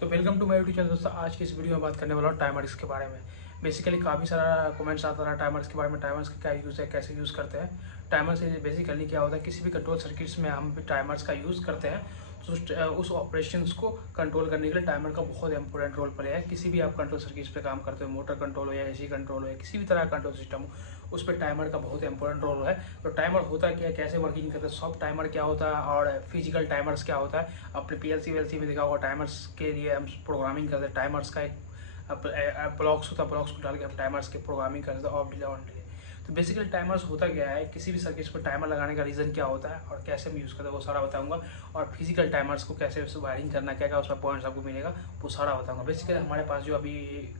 तो welcome to my YouTube channel दोस्तों। आज की इस वीडियो में बात करने वाला हूँ टाइमर्स के बारे में। बेसिकली काफ़ी सारा कमेंट्स आता रहा टाइमर्स के बारे में, टाइमर्स का क्या यूज़ है, कैसे यूज़ करते हैं। टाइमर्स बेसिकली क्या होता है, किसी भी कंट्रोल सर्किट्स में हम टाइमर्स का यूज़ करते हैं तो उस ऑपरेशंस को कंट्रोल करने के लिए टाइमर का बहुत इंपॉर्टेंट रोल प्ले है। किसी भी आप कंट्रोल सर्किट्स पे काम करते हो, मोटर कंट्रोल हो या एसी कंट्रोल हो या किसी भी तरह का कंट्रोल सिस्टम हो, उस पर टाइमर का बहुत इंपॉर्टेंट रोल है। तो टाइमर होता क्या है, कैसे वर्किंग करता है, सॉफ्ट टाइमर क्या होता है और फिजिकल टाइमर्स क्या होता है। अपने पीएलसी वीएलसी में देखा होगा, टाइमर्स के लिए हम प्रोग्रामिंग करते हैं। टाइमर्स का एक ब्लॉक्स होता है, ब्लॉक्स को डाल के हम टाइमर्स के प्रोग्रामिंग करते हैं, ऑफ डिले ऑन डिले। तो बेसिकली टाइमर्स होता क्या है, किसी भी सर्किट पर टाइमर लगाने का रीज़न क्या होता है और कैसे हम यूज़ करते हैं वो सारा बताऊंगा। और फिजिकल टाइमर्स को कैसे वायरिंग करना, क्या क्या उसमें पॉइंट्स आपको मिलेगा वो सारा बताऊंगा। बेसिकली हमारे पास जो अभी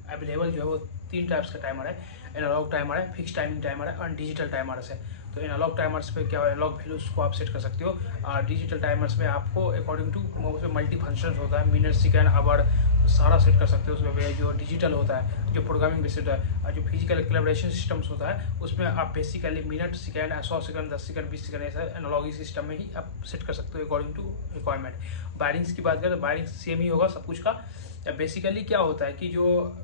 अवेलेबल जो है वो 3 टाइप्स का टाइमर है। एनालॉग टाइमर है, फिक्स टाइमिंग टाइमर है और डिजिटल टाइमर्स है। तो एनालॉग टाइमर्स पे क्या एनालॉग वैल्यूज को आप सेट कर सकते हो, और डिजिटल टाइमर्स में आपको अकॉर्डिंग टू मल्टी फंक्शन होता है, मिनट सेकेंड आवर सारा सेट कर सकते हो। उसमें जो डिजिटल होता है, जो प्रोग्रामिंग बेस्ड होता है, और जो फिजिकल कैलिब्रेशन सिस्टम्स होता है उसमें आप basically minute second, 100 second, 10 second, 20 second ऐसा एनालॉगी सिस्टम में ही आप सेट कर सकते हो अकॉर्डिंग टू रिक्वायरमेंट। वायरिंग्स की बात करें तो वायरिंग सेम ही होगा सब कुछ का। बेसिकली क्या होता है कि जो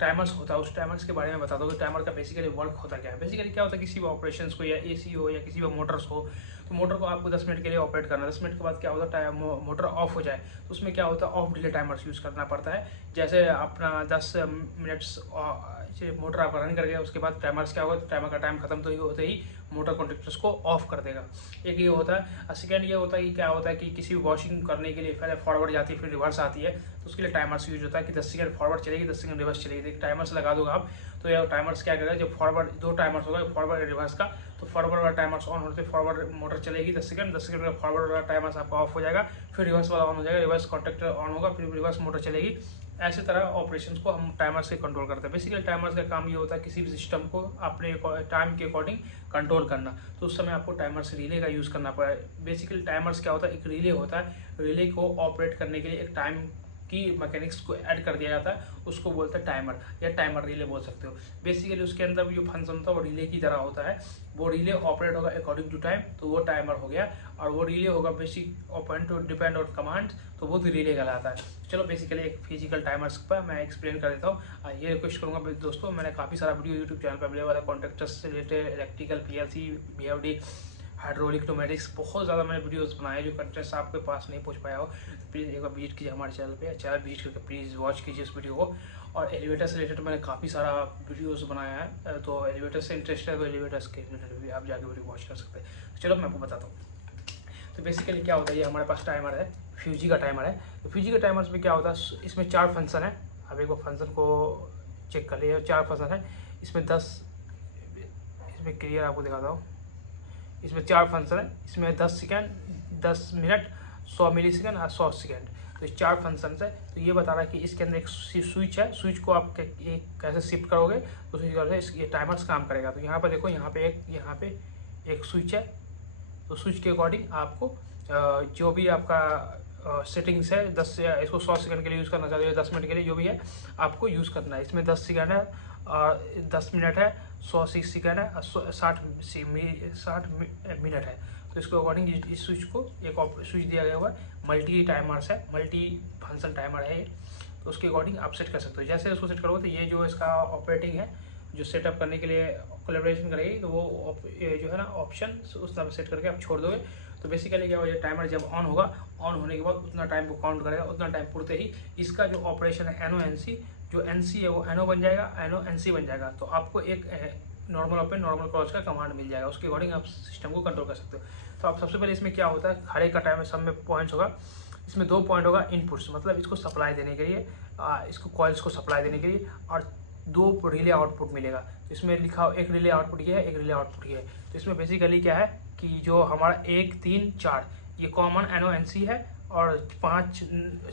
टाइमर्स होता है उस टाइमर्स के बारे में बता दो कि टाइमर का बेसिकली वर्क होता क्या है। बेसिकली क्या होता है, किसी भी ऑपरेशंस को या एसी हो या किसी भी मोटर्स हो, तो मोटर को आपको 10 मिनट के लिए ऑपरेट करना है। 10 मिनट के बाद क्या होता है, मोटर ऑफ हो जाए तो उसमें क्या होता है, ऑफ डिले टाइमर्स यूज़ करना पड़ता है। जैसे अपना 10 मिनट्स मोटर आपका रन कर गया, उसके बाद टाइमर्स क्या होगा, टाइमर का टाइम खत्म तो होते ही मोटर कॉन्ट्रेक्टर्स को ऑफ कर देगा। एक ये होता है। और सेकेंड ये होता है कि क्या होता है कि किसी भी वॉशिंग करने के लिए पहले फॉरवर्ड जाती है फिर रिवर्स आती है, तो उसके लिए टाइमर्स यूज होता है कि 10 सेकंड फॉरवर्ड चलेगी, 10 सेकंड रिवर्स चलेगी। एक टाइमर्स लगा दोगे आप तो यह टाइमर्स क्या करेगा, जब फॉरवर्ड 2 टाइमर्स होगा, फॉरवर्ड रिवर्स का, तो फॉरवर्ड वाला टाइमर्स ऑन होते फॉरवर्ड मोटर चलेगी 10 सेकंड, 10 सेकंड का फॉरवर्ड वाला टाइमर्स आपका ऑफ हो जाएगा, फिर रिवर्स वाला ऑन हो जाएगा, रिवर्स कॉन्ट्रेक्टर ऑन होगा, फिर रिवर्स मोटर चलेगी। ऐसे तरह ऑपरेशंस को हम टाइमर से कंट्रोल करते हैं। बेसिकली टाइमर्स का काम ये होता है किसी भी सिस्टम को अपने टाइम के अकॉर्डिंग कंट्रोल करना, तो उस समय आपको टाइमर से रिले का यूज़ करना पड़ा। बेसिकली टाइमर्स क्या होता है, एक रिले होता है, रिले को ऑपरेट करने के लिए एक टाइम की मैकेनिक्स को ऐड कर दिया जाता है, उसको बोलते हैं टाइमर या टाइमर रिले बोल सकते हो। बेसिकली उसके अंदर भी जो फंक्शन होता है वो रिले की तरह होता है। वो रिले ऑपरेट होगा अकॉर्डिंग टू टाइम, तो वो टाइमर हो गया। और वो रिले होगा basic operate to depend on command, तो वो रिले कहलाता है। चलो बेसिकली एक फिजिकल टाइमर्स पर मैं एक्सप्लेन कर देता हूँ। ये रिक्वेस्ट करूँगा दोस्तों, मैंने काफ़ी सारा वीडियो यूट्यूब चैनल पर अवेलेबल है, कॉन्ट्रैक्टर्स से related, electrical, PLC, BFD, hydraulic, pneumatics, बहुत ज़्यादा मैंने वीडियोस बनाए जो कंटेंट्स आपके पास नहीं पहुंच पाया हो, तो प्लीज़ एक बार विजिट कीजिए हमारे चैनल पे, चैनल विजिट करके प्लीज़ वॉच कीजिए इस वीडियो को। और एलिवेटर से रिलेटेड मैंने काफ़ी सारा वीडियोस बनाया है, तो एलिवेटर से इंटरेस्ट है तो एलिवेटर्स के रिलेटेड भी आप जाके वीडियो वॉच कर सकते हैं। तो चलो मैं आपको बताता हूँ। तो बेसिकली क्या होता है, ये हमारे पास टाइमर है, फ्यूजी का टाइमर है। तो फ्यूजी का टाइमर्स में क्या होता है, इसमें 4 फंक्शन है। अब एक फंक्शन को चेक कर लिए, 4 फंक्शन है इसमें। 10 इसमें क्लियर आपको दिखाता हूँ। इसमें 4 फंक्शन है, इसमें 10 सेकंड, 10 मिनट, 100 मिली सेकंड और 100 सेकंड। तो ये 4 फंक्शन है। तो ये बता रहा है कि इसके अंदर एक स्विच है, स्विच को आप कैसे शिफ्ट करोगे तो स्विच ये टाइमर्स काम करेगा। तो यहाँ पर देखो, यहाँ पे एक स्विच है, तो स्विच के अकॉर्डिंग आपको जो भी आपका सेटिंग्स है, 10 से इसको 100 सेकंड के लिए यूज़ करना चाहते हो, 10 मिनट के लिए, जो भी है आपको यूज़ करना है। इसमें 10 सेकंड है और 10 मिनट है, 100 सेकंड है और 60 मिनट है। तो इसको अकॉर्डिंग इस स्विच को एक स्विच दिया गया हुआ है, मल्टी टाइमर्स है, मल्टी फंक्शन टाइमर है ये। तो उसके अकॉर्डिंग आप सेट कर सकते हो। जैसे उसको सेट करोगे तो ये जो इसका ऑपरेटिंग है, जो सेटअप करने के लिए कोलैबोरेशन करेगी, तो वो जो है ना ऑप्शन उस तरह सेट करके आप छोड़ दोगे। तो बेसिकली क्या होगा, ये टाइमर जब ऑन होगा, ऑन होने के बाद उतना टाइम को काउंट करेगा, उतना टाइम पूरते ही इसका जो ऑपरेशन है एनओ एनसी, जो एनसी है वो एनओ बन जाएगा, एनओ एनसी बन जाएगा। तो आपको एक नॉर्मल ओपन, नॉर्मल क्लोज का कमांड मिल जाएगा, उसके अकॉर्डिंग आप सिस्टम को कंट्रोल कर सकते हो। तो आप सबसे पहले इसमें क्या होता है, हर एक का टाइम सब में पॉइंट्स होगा। इसमें 2 पॉइंट होगा इनपुट्स, मतलब इसको सप्लाई देने के लिए, इसको कॉइल्स को सप्लाई देने के लिए, और 2 रिले आउटपुट मिलेगा। तो इसमें लिखा हो एक रिले आउटपुट ये है, एक रिले आउटपुट ये है। तो इसमें बेसिकली क्या है कि जो हमारा 1, 3, 4 ये कॉमन एनओएनसी है, और 5,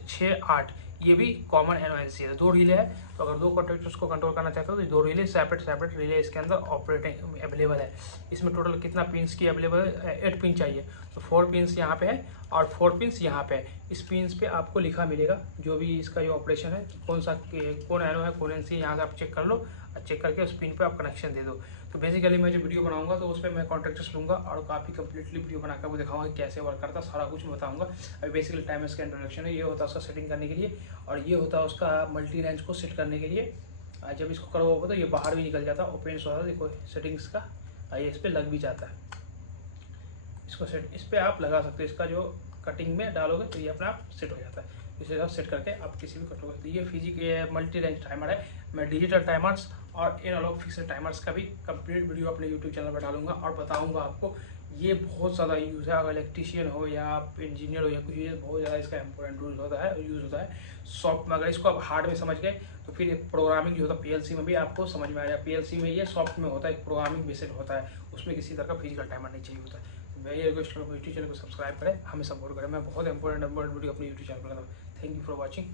6, 8 ये भी कॉमन एनओएनसी है। 2 रिले है, तो अगर 2 कॉन्ट्रैक्टर्स को कंट्रोल करना चाहते हो तो 2 रिले सेपरेट रिले इसके अंदर ऑपरेटिंग अवेलेबल है। इसमें टोटल कितना पिंस की अवेलेबल है, 8 पिन चाहिए, तो 4 पिंस यहाँ पे है और 4 पिंस यहाँ पे है। इस पिंस पे आपको लिखा मिलेगा जो भी इसका जो ऑपरेशन है, कौन सा कौन एनो है, कौन एनसी है, यहाँ से आप चेक कर लो, चेक करके उस पिन पे आप कनेक्शन दे दो। तो बेसिकली मैं जो वीडियो बनाऊंगा तो उस पर मैं कॉन्ट्रैक्टर्स लूँगा और काफ़ी कंप्लीटली वीडियो बनाकर वो दिखाऊंगा कैसे वर्क करता है, सारा कुछ मैं बताऊँगा। अभी बेसिकली टाइमर्स का इंट्रोडक्शन है, ये होता है उसका सेटिंग करने के लिए और ये होता है उसका मल्टी रेंज को सेट करने के लिए। जब इसको करो तो ये बाहर भी निकल जाता है, ओपन होता है, देखो सेटिंग्स का ये इस पर लग भी जाता है। इसको सेट इस पर आप लगा सकते हो, इसका जो कटिंग में डालोगे तो ये अपना आप सेट हो जाता है। इसे सेट करके आप किसी भी कटोगे। तो ये फिजिक मल्टी रेंज टाइमर है। मैं डिजिटल टाइमर्स और एनालॉग फिक्स्ड टाइमर्स का भी कंप्लीट वीडियो अपने यूट्यूब चैनल पर डालूंगा और बताऊंगा आपको। ये बहुत ज़्यादा यूज़ है, अगर इलेक्ट्रीशियन हो या आप इंजीनियर हो या कुछ चीज़, बहुत ज़्यादा इसका इंपॉर्टेंट यूज़ होता है सॉफ्ट में। अगर इसको आप हार्ड में समझ गए तो फिर प्रोग्रामिंग जो होता है पीएलसी में भी आपको समझ में आ जाए। पीएलसी में ये सॉफ्ट में होता है, प्रोग्रामिंग बेसिक होता है, उसमें किसी तरह का फिजिकल टाइमर नहीं चाहिए होता है। मैं ये रिक्वेस्ट करूँगा यूट्यूब चैनल को सब्सक्राइब करें, हमें सपोर्ट करें। मैं बहुत इंपॉर्टेंट वीडियो अपने यूट्यूब चैनल पर लाता हूँ। Thank you for watching.